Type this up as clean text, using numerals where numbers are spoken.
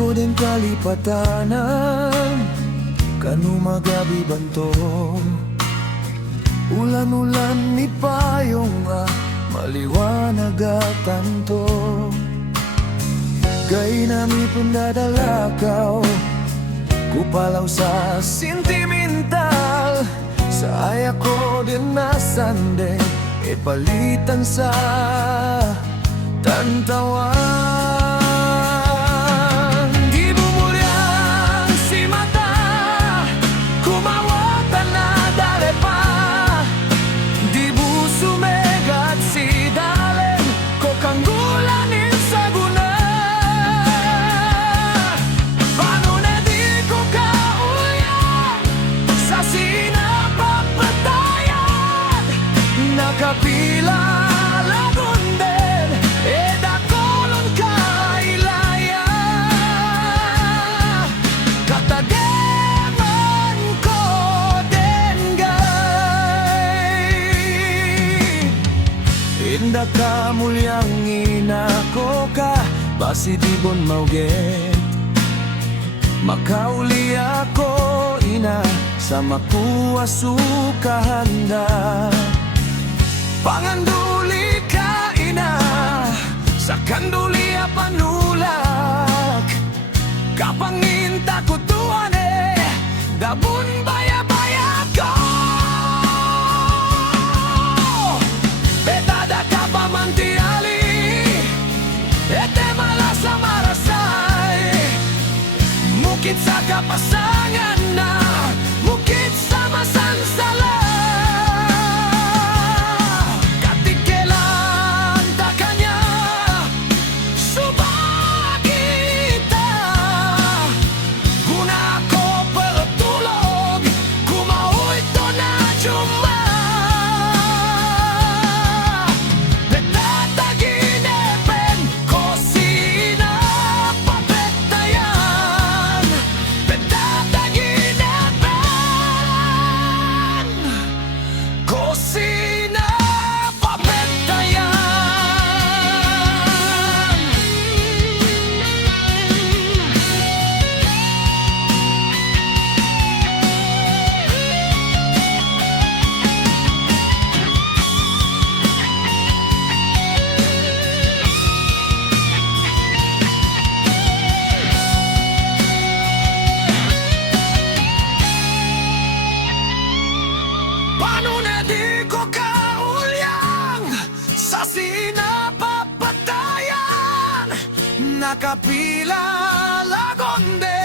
ko din kalipatanan, kanu magabi bantong ulan-ulan ni payong maliwanag at tanto. Kay nami pandadalakaw, kupalaw sa sentimental, sa aya ko din nasandeng ipalitan sa tantawan. Di bumulyang si mata, kumawatan na dale pa. Di busumegat si dalen, ko kang gulanin sa guna. Paano na di ko kauyan sa sinapapatayan, nakapila inda ka mulyang inako ka, basi di bon mauget. Makauli ako ina, sa makuha sukahanda. Panganduli ka ina, sa kanduli panulak. Kapanginta ko tuwan dabun baya-baya ko. Mantiali, ete malasa marasay, mukit sa kapasangan na, mukit sa masansala. Katikelan ta kanya, subagita, kuna ko pertulog, kumauit to na jumpa. Nakapila lagonde